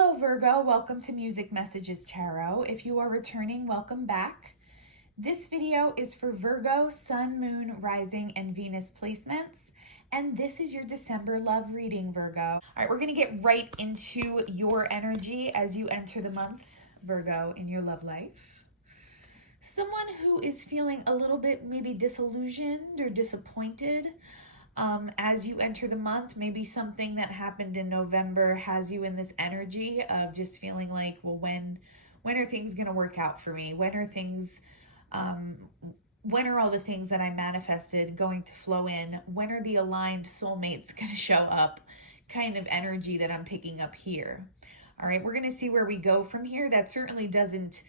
Hello Virgo, welcome to Music Messages Tarot. If you are returning, welcome back. This video is for Virgo, Sun, Moon, Rising, and Venus placements. And this is your December love reading, Virgo. All right, we're gonna get right into your energy as you enter the month, Virgo, in your love life. Someone who is feeling a little bit maybe disillusioned or disappointed as you enter the month. Maybe something that happened in November has you in this energy of just feeling like, well, when are things going to work out for me? When are all the things that I manifested going to flow in? When are the aligned soulmates going to show up? Kind of energy that I'm picking up here. All right, we're going to see where we go from here. That certainly doesn't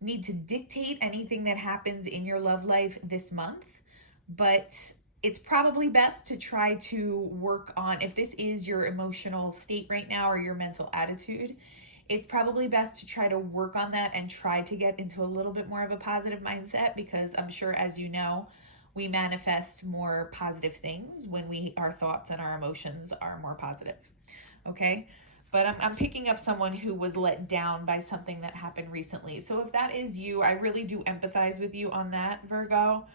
need to dictate anything that happens in your love life this month, but it's probably best to try to work on, if this is your emotional state right now or your mental attitude, it's probably best to try to work on that and try to get into a little bit more of a positive mindset, because I'm sure, as you know, we manifest more positive things when our thoughts and our emotions are more positive, okay? But I'm picking up someone who was let down by something that happened recently. So if that is you, I really do empathize with you on that, Virgo.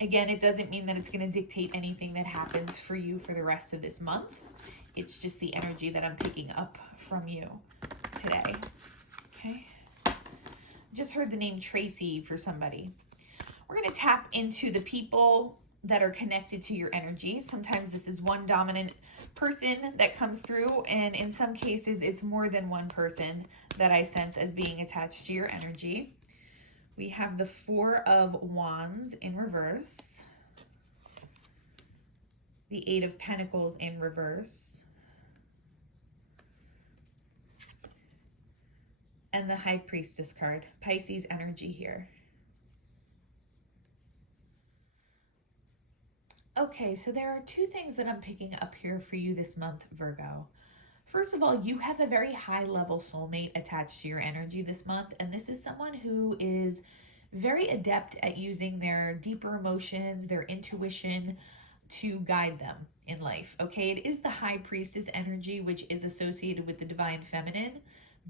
Again, it doesn't mean that it's going to dictate anything that happens for you for the rest of this month. It's just the energy that I'm picking up from you today. Okay. Just heard the name Tracy for somebody. We're going to tap into the people that are connected to your energy. Sometimes this is one dominant person that comes through, and in some cases it's more than one person that I sense as being attached to your energy. We have the Four of Wands in reverse, the Eight of Pentacles in reverse, and the High Priestess card, Pisces energy here. Okay, so there are two things that I'm picking up here for you this month, Virgo. First of all, you have a very high level soulmate attached to your energy this month, and this is someone who is very adept at using their deeper emotions, their intuition to guide them in life, okay? It is the High Priestess energy, which is associated with the Divine Feminine,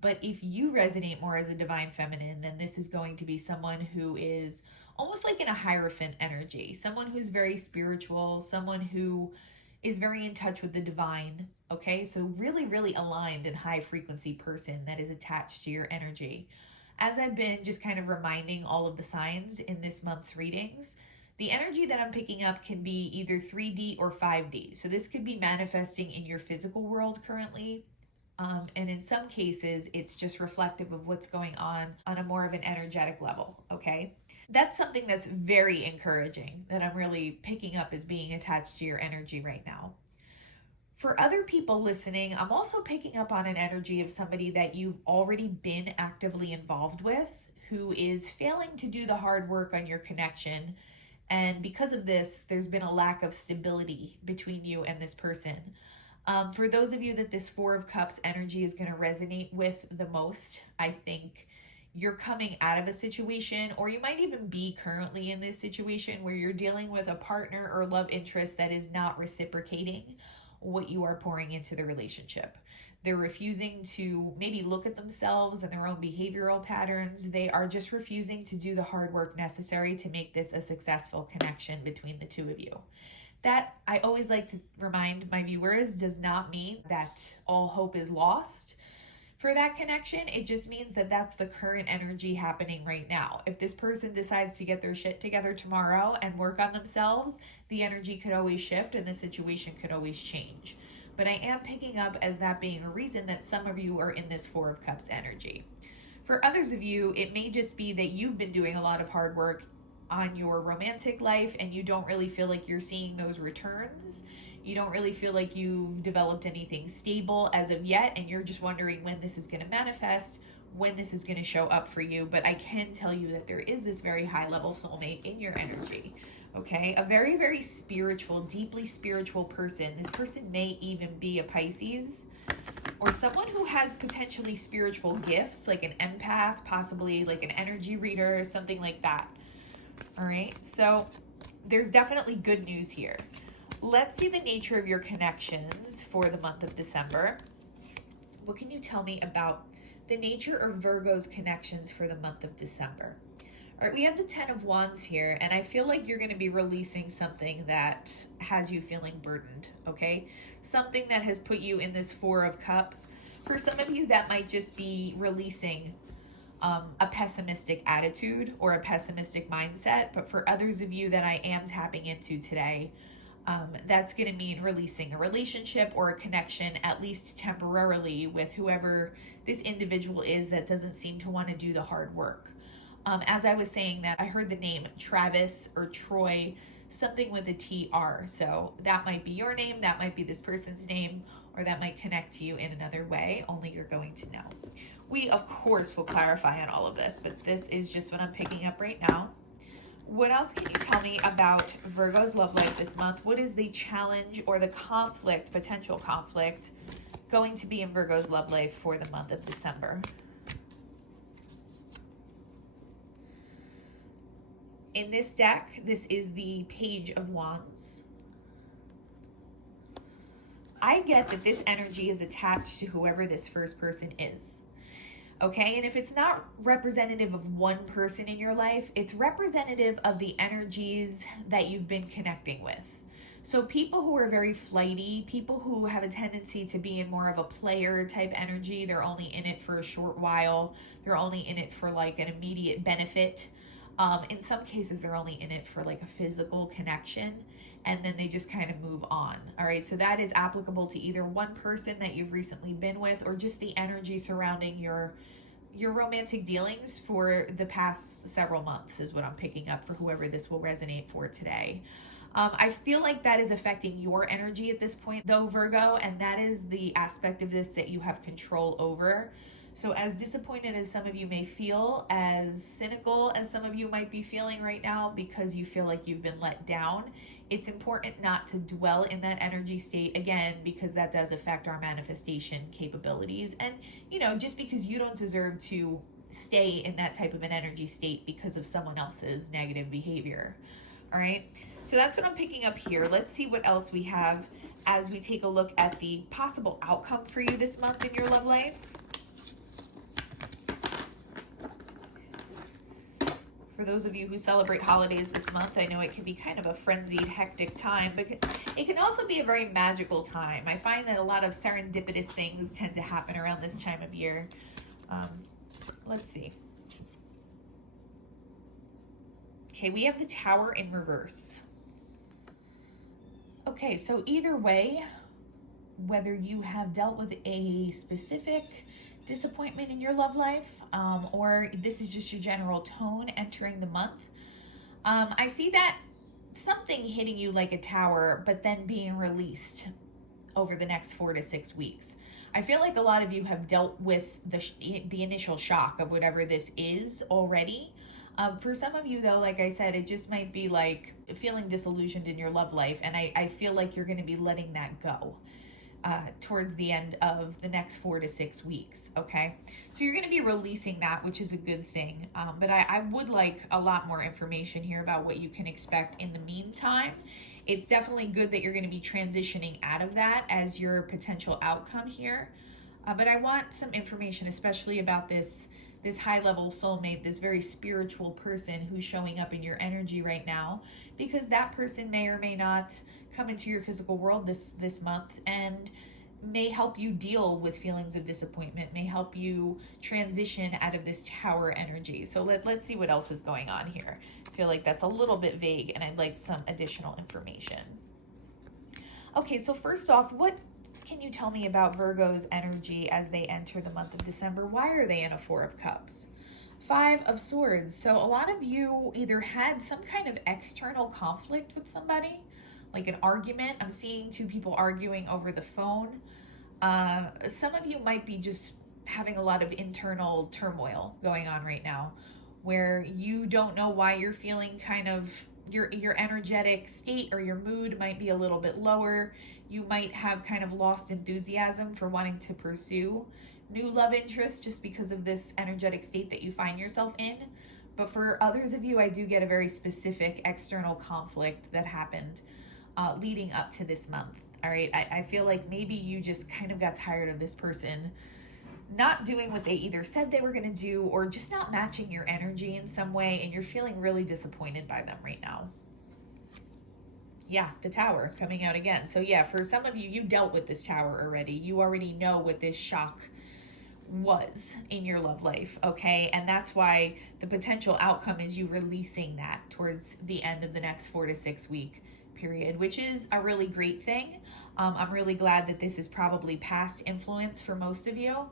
but if you resonate more as a Divine Feminine, then this is going to be someone who is almost like in a Hierophant energy, someone who's very spiritual, someone who is very in touch with the divine, okay? So really, really aligned and high frequency person that is attached to your energy. As I've been just kind of reminding all of the signs in this month's readings, the energy that I'm picking up can be either 3D or 5D. So this could be manifesting in your physical world currently. And in some cases, it's just reflective of what's going on a more of an energetic level, okay? That's something that's very encouraging that I'm really picking up as being attached to your energy right now. For other people listening, I'm also picking up on an energy of somebody that you've already been actively involved with, who is failing to do the hard work on your connection. And because of this, there's been a lack of stability between you and this person. For those of you that this Four of Cups energy is going to resonate with the most, I think you're coming out of a situation, or you might even be currently in this situation where you're dealing with a partner or love interest that is not reciprocating what you are pouring into the relationship. They're refusing to maybe look at themselves and their own behavioral patterns. They are just refusing to do the hard work necessary to make this a successful connection between the two of you. That, I always like to remind my viewers, does not mean that all hope is lost for that connection. It just means that that's the current energy happening right now. If this person decides to get their shit together tomorrow and work on themselves, the energy could always shift and the situation could always change. But I am picking up as that being a reason that some of you are in this Four of Cups energy. For others of you, it may just be that you've been doing a lot of hard work on your romantic life and you don't really feel like you're seeing those returns. You don't really feel like you've developed anything stable as of yet, and you're just wondering when this is going to manifest, when this is going to show up for you. But I can tell you that there is this very high level soulmate in your energy, okay? A very, very spiritual, deeply spiritual person. This person may even be a Pisces, or someone who has potentially spiritual gifts, like an empath, possibly like an energy reader, something like that. All right, so there's definitely good news here. Let's see the nature of your connections for the month of December. What can you tell me about the nature of Virgo's connections for the month of December? All right, we have the 10 of Wands here, and I feel like you're going to be releasing something that has you feeling burdened, okay? Something that has put you in this 4 of Cups. For some of you, that might just be releasing a pessimistic attitude or a pessimistic mindset. But for others of you that I am tapping into today, that's going to mean releasing a relationship or a connection, at least temporarily, with whoever this individual is that doesn't seem to want to do the hard work. As I was saying that, I heard the name Travis or Troy, something with a TR. So that might be your name, that might be this person's name, or that might connect to you in another way. Only you're going to know. We, of course, will clarify on all of this, but this is just what I'm picking up right now. What else can you tell me about Virgo's love life this month? What is the challenge or the conflict, potential conflict, going to be in Virgo's love life for the month of December? In this deck, this is the Page of Wands. I get that this energy is attached to whoever this first person is. Okay, and if it's not representative of one person in your life, it's representative of the energies that you've been connecting with. So people who are very flighty, people who have a tendency to be in more of a player type energy, they're only in it for a short while, they're only in it for like an immediate benefit. In some cases, they're only in it for like a physical connection, and then they just kind of move on. All right, so that is applicable to either one person that you've recently been with, or just the energy surrounding your romantic dealings for the past several months is what I'm picking up for whoever this will resonate for today. I feel like that is affecting your energy at this point, though, Virgo, and that is the aspect of this that you have control over. So as disappointed as some of you may feel, as cynical as some of you might be feeling right now because you feel like you've been let down, it's important not to dwell in that energy state again, because that does affect our manifestation capabilities. And, you know, just because you don't deserve to stay in that type of an energy state because of someone else's negative behavior. All right. So that's what I'm picking up here. Let's see what else we have as we take a look at the possible outcome for you this month in your love life. For those of you who celebrate holidays this month, I know it can be kind of a frenzied, hectic time, but it can also be a very magical time. I find that a lot of serendipitous things tend to happen around this time of year. Let's see. Okay, we have the Tower in reverse. Okay, so either way, whether you have dealt with a specific disappointment in your love life, or this is just your general tone entering the month, I see that something hitting you like a tower, but then being released over the next 4 to 6 weeks. I feel like a lot of you have dealt with the initial shock of whatever this is already. For some of you, though, like I said, it just might be like feeling disillusioned in your love life, and I feel like you're going to be letting that go towards the end of the next 4 to 6 weeks, okay? So you're going to be releasing that, which is a good thing, but I would like a lot more information here about what you can expect in the meantime. It's definitely good that you're going to be transitioning out of that as your potential outcome here, but I want some information, especially about this high-level soulmate, this very spiritual person who's showing up in your energy right now, because that person may or may not come into your physical world this month and may help you deal with feelings of disappointment, may help you transition out of this tower energy. So let's see what else is going on here. I feel like that's a little bit vague, and I'd like some additional information. Okay, so first off, what can you tell me about Virgo's energy as they enter the month of December? Why are they in a 4 of Cups? 5 of Swords. So a lot of you either had some kind of external conflict with somebody, like an argument. I'm seeing 2 people arguing over the phone. Some of you might be just having a lot of internal turmoil going on right now, where you don't know why you're feeling kind of your energetic state or your mood might be a little bit lower. You might have kind of lost enthusiasm for wanting to pursue new love interests just because of this energetic state that you find yourself in. But for others of you, I do get a very specific external conflict that happened leading up to this month. All right. I feel like maybe you just kind of got tired of this person not doing what they either said they were going to do or just not matching your energy in some way, and you're feeling really disappointed by them right now. Yeah, the Tower coming out again. So yeah, for some of you, you dealt with this Tower already. You already know what this shock was in your love life, okay? And that's why the potential outcome is you releasing that towards the end of the next 4 to 6 week period, which is a really great thing. I'm really glad that this is probably past influence for most of you.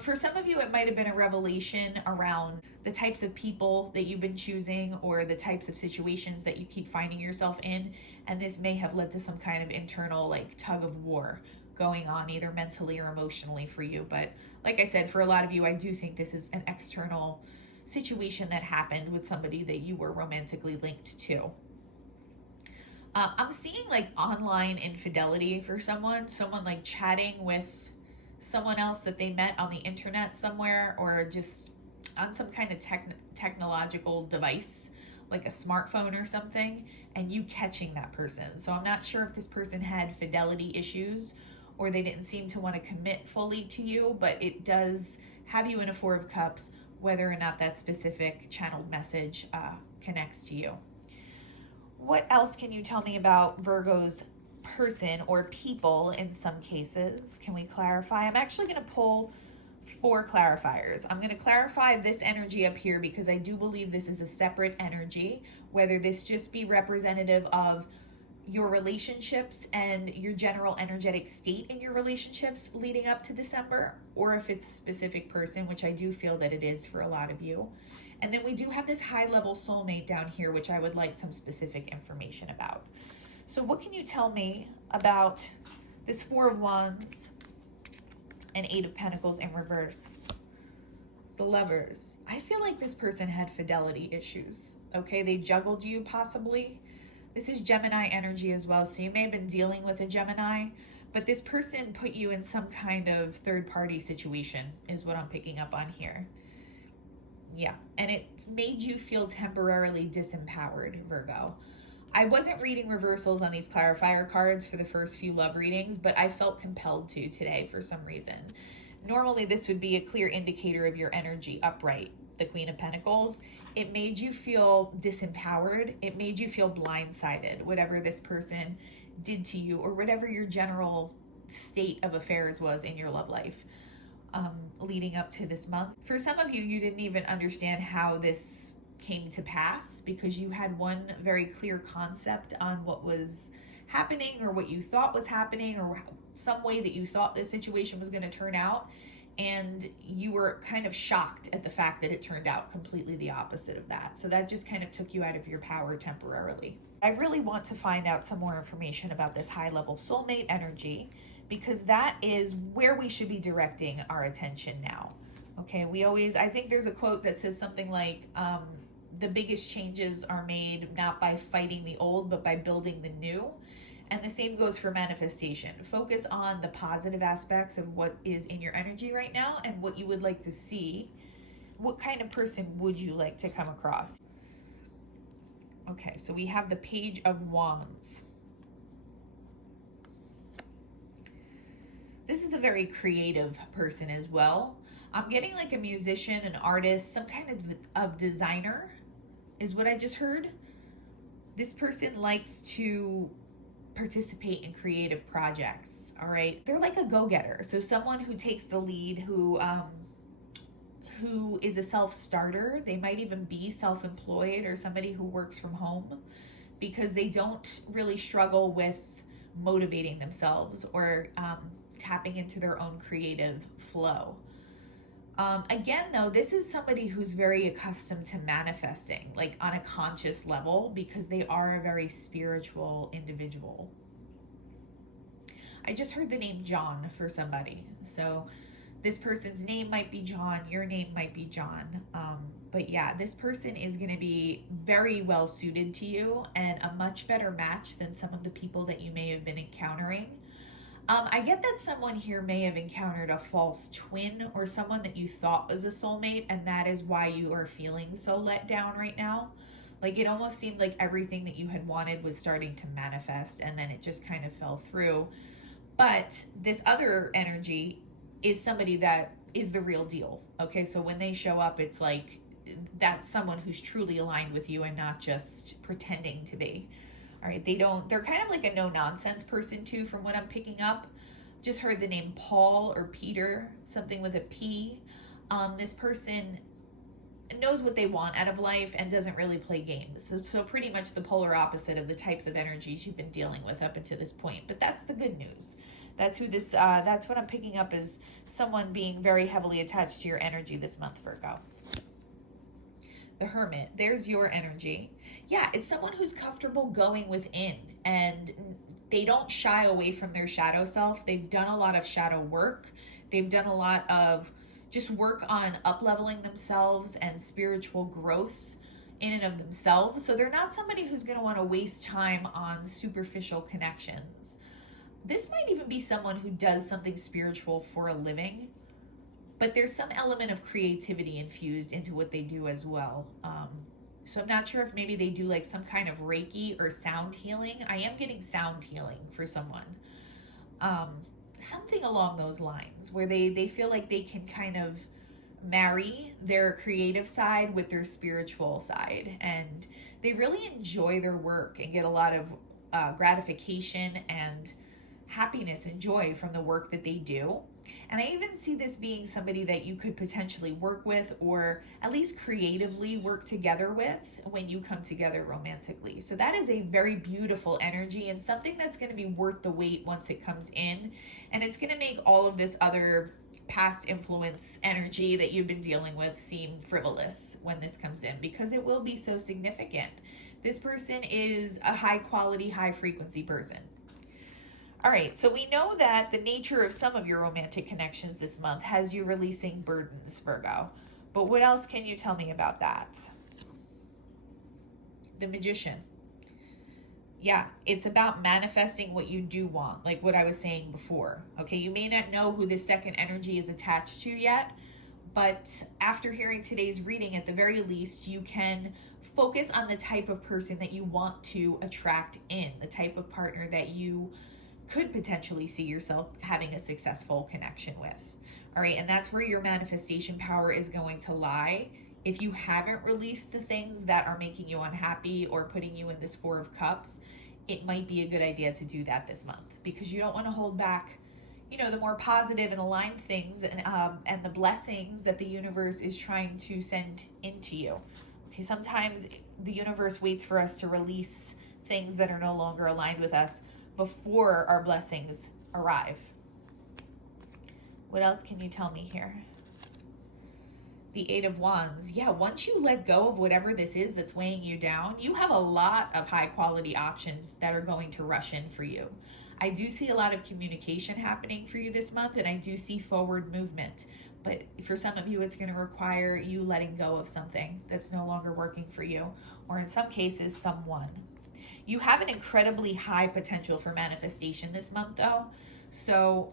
For some of you, it might have been a revelation around the types of people that you've been choosing or the types of situations that you keep finding yourself in. And this may have led to some kind of internal like tug of war going on either mentally or emotionally for you. But like I said, for a lot of you, I do think this is an external situation that happened with somebody that you were romantically linked to. I'm seeing like online infidelity for someone like chatting with someone else that they met on the internet somewhere or just on some kind of technological device like a smartphone or something, and you catching that person. So I'm not sure if this person had fidelity issues or they didn't seem to want to commit fully to you, but it does have you in a Four of Cups, whether or not that specific channeled message connects to you. What else can you tell me about Virgo's person or people in some cases? Can we clarify? I'm actually going to pull 4 clarifiers. I'm going to clarify this energy up here because I do believe this is a separate energy, whether this just be representative of your relationships and your general energetic state in your relationships leading up to December, or if it's a specific person, which I do feel that it is for a lot of you. And then we do have this high level soulmate down here, which I would like some specific information about. So what can you tell me about this 4 of Wands and 8 of Pentacles in reverse? The Lovers. I feel like this person had fidelity issues. Okay, they juggled you possibly. This is Gemini energy as well, so you may have been dealing with a Gemini, but this person put you in some kind of third-party situation is what I'm picking up on here. Yeah, and it made you feel temporarily disempowered, Virgo. I wasn't reading reversals on these clarifier cards for the first few love readings, but I felt compelled to today for some reason. Normally, this would be a clear indicator of your energy upright, the Queen of Pentacles. It made you feel disempowered. It made you feel blindsided, whatever this person did to you or whatever your general state of affairs was in your love life leading up to this month. For some of you, you didn't even understand how this came to pass because you had one very clear concept on what was happening or what you thought was happening or some way that you thought this situation was going to turn out, and you were kind of shocked at the fact that it turned out completely the opposite of that. So that just kind of took you out of your power temporarily. I really want to find out some more information about this high level soulmate energy because that is where we should be directing our attention now. Okay, I think there's a quote that says something like, the biggest changes are made not by fighting the old, but by building the new. And the same goes for manifestation. Focus on the positive aspects of what is in your energy right now and what you would like to see. What kind of person would you like to come across? Okay, so we have the Page of Wands. This is a very creative person as well. I'm getting like a musician, an artist, some kind of designer is what I just heard. This person likes to participate in creative projects, all right? They're like a go-getter. So someone who takes the lead, who is a self-starter. They might even be self-employed or somebody who works from home because they don't really struggle with motivating themselves or tapping into their own creative flow. Again, though, this is somebody who's very accustomed to manifesting, like on a conscious level, because they are a very spiritual individual. I just heard the name John for somebody. So this person's name might be John, your name might be John. But yeah, this person is going to be very well suited to you and a much better match than some of the people that you may have been encountering. I get that someone here may have encountered a false twin or someone that you thought was a soulmate, and that is why you are feeling so let down right now. Like it almost seemed like everything that you had wanted was starting to manifest, and then it just kind of fell through. But this other energy is somebody that is the real deal. Okay, so when they show up, it's like that's someone who's truly aligned with you and not just pretending to be. All right, they're kind of like a no nonsense person too, from what I'm picking up. Just heard the name Paul or Peter, something with a P. This person knows what they want out of life and doesn't really play games. So pretty much the polar opposite of the types of energies you've been dealing with up until this point. But that's the good news. That's who this. That's what I'm picking up as someone being very heavily attached to your energy this month, Virgo. The Hermit. There's your energy. Yeah, it's someone who's comfortable going within, and they don't shy away from their shadow self. They've done a lot of shadow work. They've done a lot of just work on up-leveling themselves and spiritual growth in and of themselves. So they're not somebody who's going to want to waste time on superficial connections. This might even be someone who does something spiritual for a living, but there's some element of creativity infused into what they do as well. So I'm not sure if maybe they do like some kind of Reiki or sound healing. I am getting sound healing for someone. Something along those lines where they feel like they can kind of marry their creative side with their spiritual side, and they really enjoy their work and get a lot of gratification and happiness and joy from the work that they do. And I even see this being somebody that you could potentially work with, or at least creatively work together with when you come together romantically. So that is a very beautiful energy, and something that's going to be worth the wait once it comes in. And it's going to make all of this other past influence energy that you've been dealing with seem frivolous when this comes in, because it will be so significant. This person is a high quality, high frequency person. All right, so we know that the nature of some of your romantic connections this month has you releasing burdens, Virgo. But what else can you tell me about that? The Magician. Yeah, it's about manifesting what you do want, like what I was saying before. Okay, you may not know who this second energy is attached to yet, but after hearing today's reading, at the very least, you can focus on the type of person that you want to attract in, the type of partner that you could potentially see yourself having a successful connection with. All right, and that's where your manifestation power is going to lie. If you haven't released the things that are making you unhappy or putting you in this Four of Cups, it might be a good idea to do that this month, because you don't want to hold back, the more positive and aligned things and the blessings that the universe is trying to send into you. Okay, sometimes the universe waits for us to release things that are no longer aligned with us before our blessings arrive. What else can you tell me here? The Eight of Wands. Yeah, once you let go of whatever this is that's weighing you down, you have a lot of high quality options that are going to rush in for you. I do see a lot of communication happening for you this month, and I do see forward movement. But for some of you, it's going to require you letting go of something that's no longer working for you, or in some cases, someone. You have an incredibly high potential for manifestation this month, though. So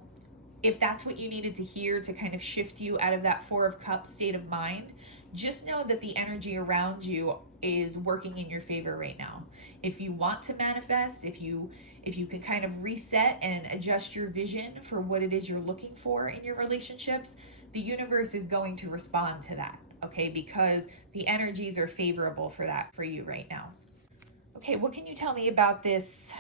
if that's what you needed to hear to kind of shift you out of that Four of Cups state of mind, just know that the energy around you is working in your favor right now. If you want to manifest, if you can kind of reset and adjust your vision for what it is you're looking for in your relationships, the universe is going to respond to that, okay? Because the energies are favorable for that for you right now. Okay, what can you tell me about this?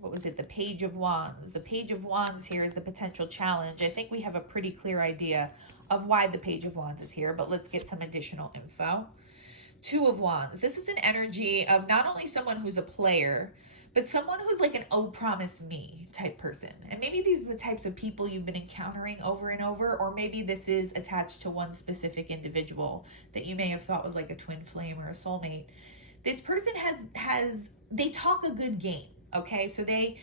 What was it? The Page of Wands. The Page of Wands here is the potential challenge. I think we have a pretty clear idea of why the Page of Wands is here, but let's get some additional info. Two of Wands. This is an energy of not only someone who's a player, but someone who's like an "oh, promise me" type person. And maybe these are the types of people you've been encountering over and over, or maybe this is attached to one specific individual that you may have thought was like a twin flame or a soulmate. This person they talk a good game, okay? So they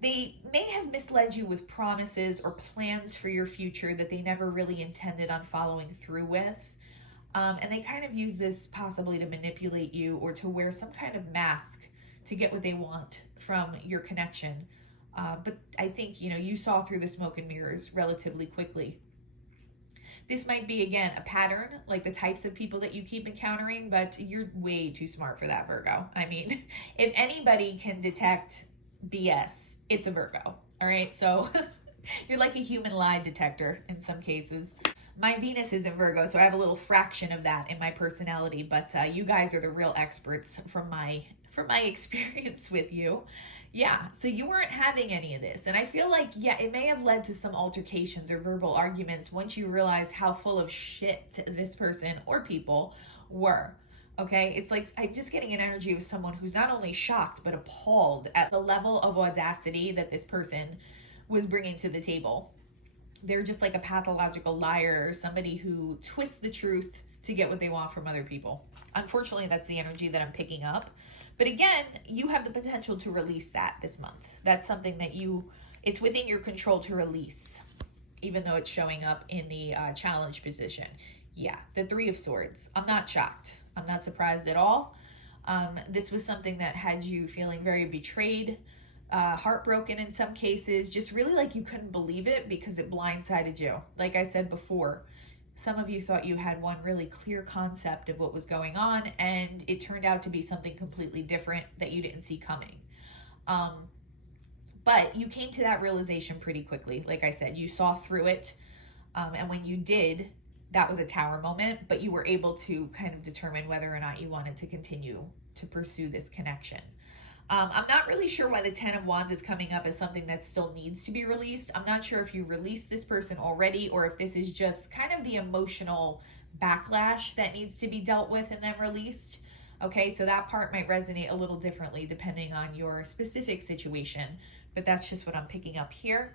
may have misled you with promises or plans for your future that they never really intended on following through with. And they kind of use this possibly to manipulate you or to wear some kind of mask to get what they want from your connection. But I think, you saw through the smoke and mirrors relatively quickly. This might be, again, a pattern, like the types of people that you keep encountering, but you're way too smart for that, Virgo. I mean, if anybody can detect BS, it's a Virgo. All right. So you're like a human lie detector in some cases. My Venus is in Virgo, so I have a little fraction of that in my personality, but you guys are the real experts from my experience with you. Yeah, so you weren't having any of this. And I feel like, yeah, it may have led to some altercations or verbal arguments once you realize how full of shit this person or people were. Okay, it's like I'm just getting an energy of someone who's not only shocked but appalled at the level of audacity that this person was bringing to the table. They're just like a pathological liar or somebody who twists the truth to get what they want from other people. Unfortunately, that's the energy that I'm picking up. But again, you have the potential to release that this month. That's something that it's within your control to release, even though it's showing up in the challenge position. Yeah, the Three of Swords. I'm not shocked. I'm not surprised at all. This was something that had you feeling very betrayed, heartbroken in some cases, just really like you couldn't believe it because it blindsided you. Like I said before, some of you thought you had one really clear concept of what was going on, and it turned out to be something completely different that you didn't see coming. But you came to that realization pretty quickly. Like I said, you saw through it. And when you did, that was a tower moment, but you were able to kind of determine whether or not you wanted to continue to pursue this connection. I'm not really sure why the Ten of Wands is coming up as something that still needs to be released. I'm not sure if you released this person already or if this is just kind of the emotional backlash that needs to be dealt with and then released. Okay, so that part might resonate a little differently depending on your specific situation, but that's just what I'm picking up here.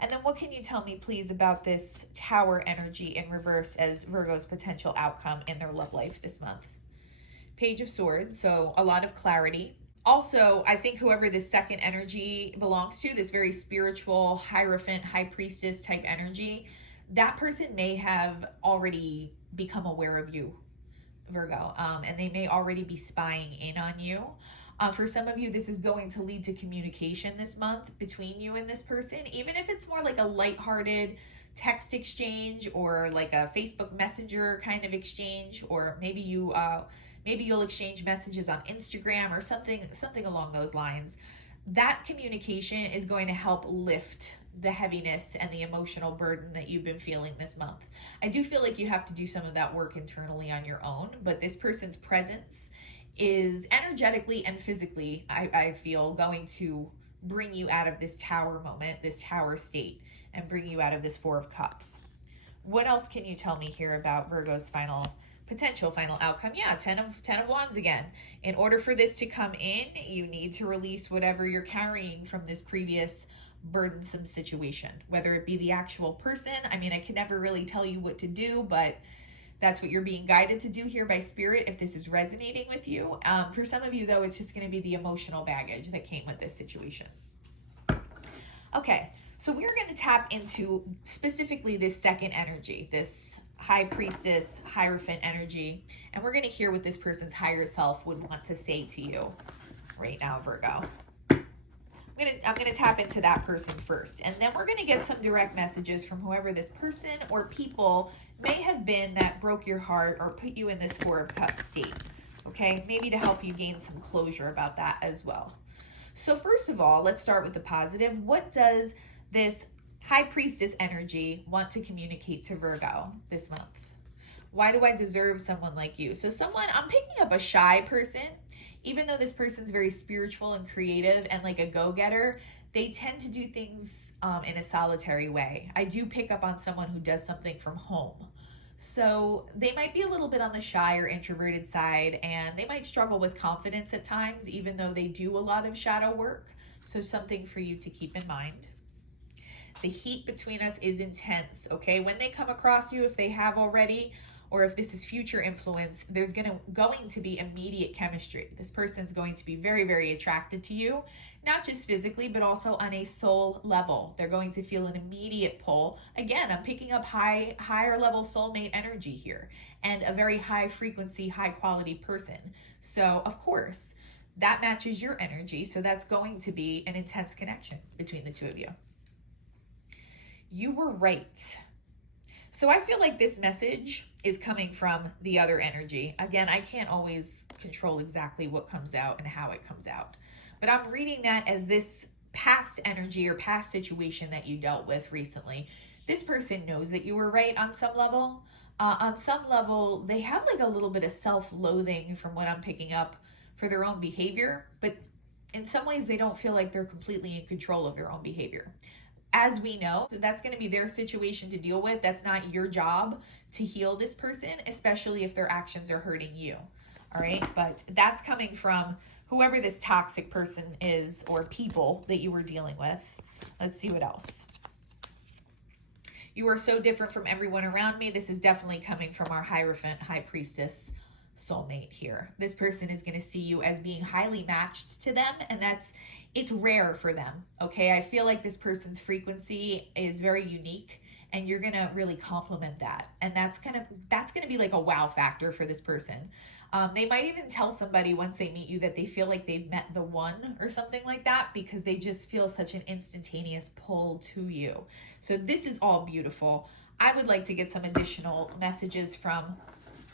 And then what can you tell me, please, about this Tower energy in reverse as Virgo's potential outcome in their love life this month? Page of Swords, so a lot of clarity. Also, I think whoever this second energy belongs to, this very spiritual, Hierophant, High Priestess type energy, that person may have already become aware of you, Virgo, and they may already be spying in on you. For some of you, this is going to lead to communication this month between you and this person, even if it's more like a lighthearted text exchange or like a Facebook Messenger kind of exchange, or maybe you'll exchange messages on Instagram or something along those lines. That communication is going to help lift the heaviness and the emotional burden that you've been feeling this month. I do feel like you have to do some of that work internally on your own, but this person's presence is energetically and physically, I feel, going to bring you out of this tower moment, this tower state, and bring you out of this Four of Cups. What else can you tell me here about Virgo's potential final outcome? Yeah, Ten of Wands again. In order for this to come in, you need to release whatever you're carrying from this previous burdensome situation, whether it be the actual person. I mean, I can never really tell you what to do, but that's what you're being guided to do here by Spirit if this is resonating with you. For some of you, though, it's just going to be the emotional baggage that came with this situation. Okay, so we're going to tap into specifically this second energy, this High Priestess, Hierophant energy, and we're going to hear what this person's higher self would want to say to you right now, Virgo. I'm gonna tap into that person first, and then we're gonna get some direct messages from whoever this person or people may have been that broke your heart or put you in this Four of Cups state. Okay, maybe to help you gain some closure about that as well. So first of all, let's start with the positive. What does this High Priestess energy want to communicate to Virgo this month? Why do I deserve someone like you? So I'm picking up a shy person. Even though this person's very spiritual and creative and like a go-getter, they tend to do things in a solitary way. I do pick up on someone who does something from home. So they might be a little bit on the shy or introverted side, and they might struggle with confidence at times, even though they do a lot of shadow work. So something for you to keep in mind. The heat between us is intense, okay? When they come across you, if they have already, or if this is future influence, there's going to be immediate chemistry. This person's going to be very, very attracted to you, not just physically, but also on a soul level. They're going to feel an immediate pull. Again, I'm picking up higher level soulmate energy here, and a very high frequency, high quality person. So of course, that matches your energy. So that's going to be an intense connection between the two of you. You were right. So I feel like this message is coming from the other energy. Again, I can't always control exactly what comes out and how it comes out. But I'm reading that as this past energy or past situation that you dealt with recently. This person knows that you were right on some level. On some level, they have like a little bit of self-loathing from what I'm picking up for their own behavior, but in some ways they don't feel like they're completely in control of their own behavior. As we know, that's going to be their situation to deal with. That's not your job to heal this person, especially if their actions are hurting you. All right. But that's coming from whoever this toxic person is or people that you were dealing with. Let's see what else. You are so different from everyone around me. This is definitely coming from our Hierophant, High Priestess soulmate here. This person is going to see you as being highly matched to them, and it's rare for them. Okay, I feel like this person's frequency is very unique, and you're going to really complement that, and that's going to be like a wow factor for this person. They might even tell somebody once they meet you that they feel like they've met the one or something like that, because they just feel such an instantaneous pull to you. So this is all beautiful. I would like to get some additional messages from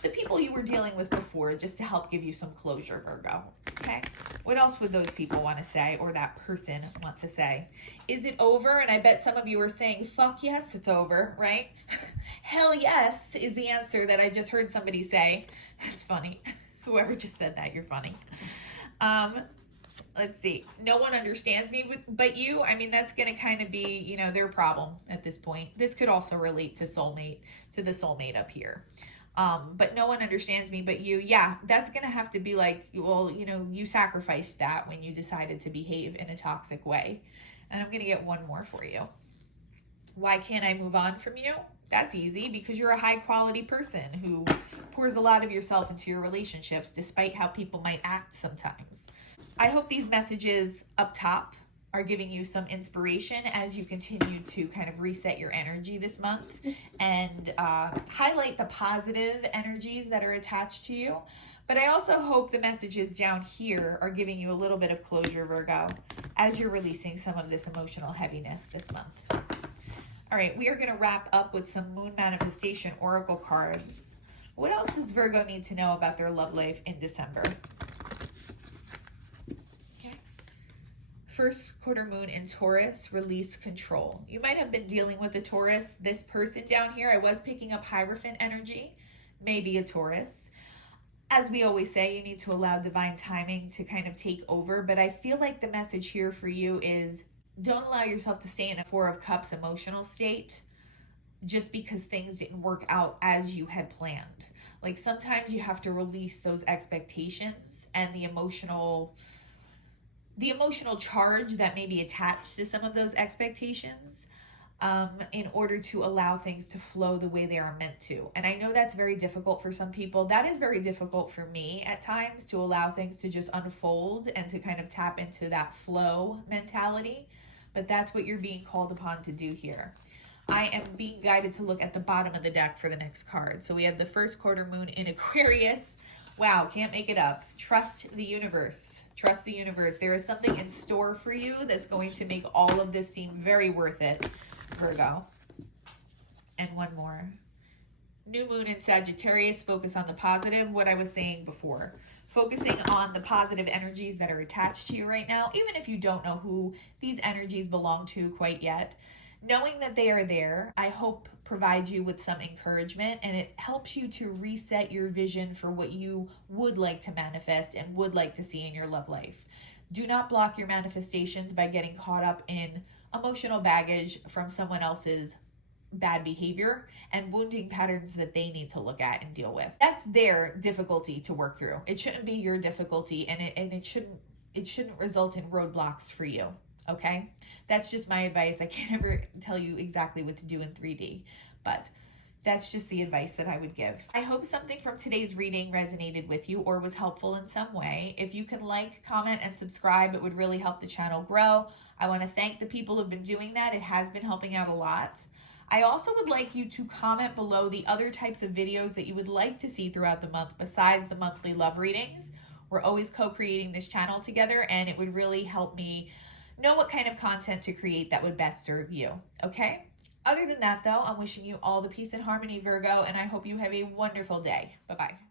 the people you were dealing with before, just to help give you some closure, Virgo. Okay? What else would those people want to say, or that person want to say? Is it over? And I bet some of you are saying, fuck yes, it's over, right? Hell yes is the answer that I just heard somebody say. That's funny. Whoever just said that, you're funny. Let's see. No one understands me but you. I mean, that's going to kind of be, their problem at this point. This could also relate to the soulmate up here. But no one understands me but you. Yeah, that's going to have to be like, well, you sacrificed that when you decided to behave in a toxic way. And I'm going to get one more for you. Why can't I move on from you? That's easy, because you're a high quality person who pours a lot of yourself into your relationships, despite how people might act sometimes. I hope these messages up top are giving you some inspiration as you continue to kind of reset your energy this month and highlight the positive energies that are attached to you. But I also hope the messages down here are giving you a little bit of closure, Virgo, as you're releasing some of this emotional heaviness this month. All right, we are going to wrap up with some Moon Manifestation Oracle cards. What else does Virgo need to know about their love life in December? First quarter moon in Taurus, release control. You might have been dealing with a Taurus. This person down here, I was picking up Hierophant energy, maybe a Taurus. As we always say, you need to allow divine timing to kind of take over, but I feel like the message here for you is don't allow yourself to stay in a Four of Cups emotional state just because things didn't work out as you had planned. Like sometimes you have to release those expectations and the emotional charge that may be attached to some of those expectations in order to allow things to flow the way they are meant to. And I know that's very difficult for some people. That is very difficult for me at times, to allow things to just unfold and to kind of tap into that flow mentality. But that's what you're being called upon to do here. I am being guided to look at the bottom of the deck for the next card. So we have the first quarter moon in Aquarius. Wow, can't make it up. Trust the universe. Trust the universe. There is something in store for you that's going to make all of this seem very worth it, Virgo. And one more. New moon in Sagittarius. Focus on the positive. What I was saying before. Focusing on the positive energies that are attached to you right now, even if you don't know who these energies belong to quite yet. Knowing that they are there, I hope provides you with some encouragement, and it helps you to reset your vision for what you would like to manifest and would like to see in your love life. Do not block your manifestations by getting caught up in emotional baggage from someone else's bad behavior and wounding patterns that they need to look at and deal with. That's their difficulty to work through. It shouldn't be your difficulty, and it shouldn't result in roadblocks for you. Okay, that's just my advice. I can't ever tell you exactly what to do in 3D, but that's just the advice that I would give. I hope something from today's reading resonated with you or was helpful in some way. If you can like, comment, and subscribe, it would really help the channel grow. I want to thank the people who've been doing that. It has been helping out a lot. I also would like you to comment below the other types of videos that you would like to see throughout the month besides the monthly love readings. We're always co-creating this channel together, and it would really help me know what kind of content to create that would best serve you. Okay? Other than that, though, I'm wishing you all the peace and harmony, Virgo, and I hope you have a wonderful day. Bye-bye.